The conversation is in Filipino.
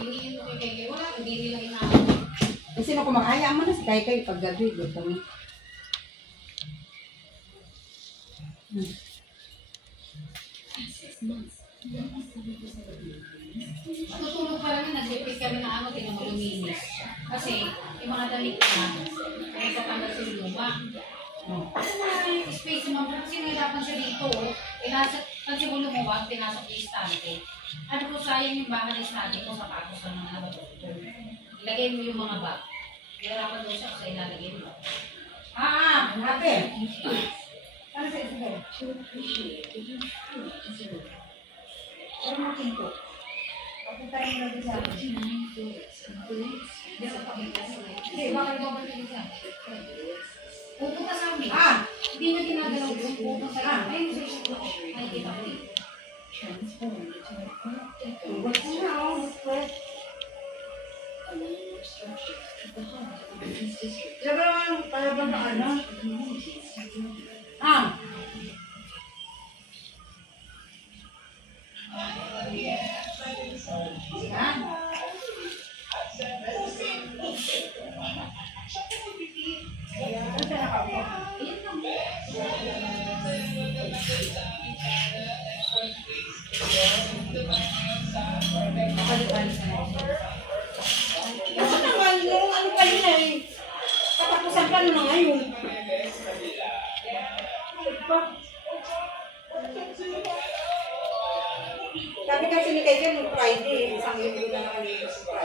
Hingin mo kay Kay. Wala, hindi nila inaaway. Eh, sino kumakaya mo na si Kay paggabi. Gusto mo. Matutulog pa rin, nag-repeat kami na ano, tinamuluminis. Kasi, yung mga damit na, kaya sa pandasin luma. Ano na yung space naman, kasi nahirapan siya dito. Pag siguro lumuwag, pinasok yung istante. Ano po sayang yung bahan ng istante ko, sapatos ka ng mga bato. Ilagay mo yung mga bag. Nahirapan daw siya kasi ilalagay mo. Ate. Ano sa isa? Ano mo kinto? Papuntahin mo na sa akin. Hindi ako pakita sa mga. Hindi, bakit mo ba ito sa? Pupunta sa amin. Hindi na ginagalaw yung pupunta sa amin. Ayun, nakikita ko eh. What's now? Sabi naman, palabang na ano? Ano pa yun eh? Katapusan ka na ngayon. Sabi kasi ni Kay, Friday, isang linggo na naman.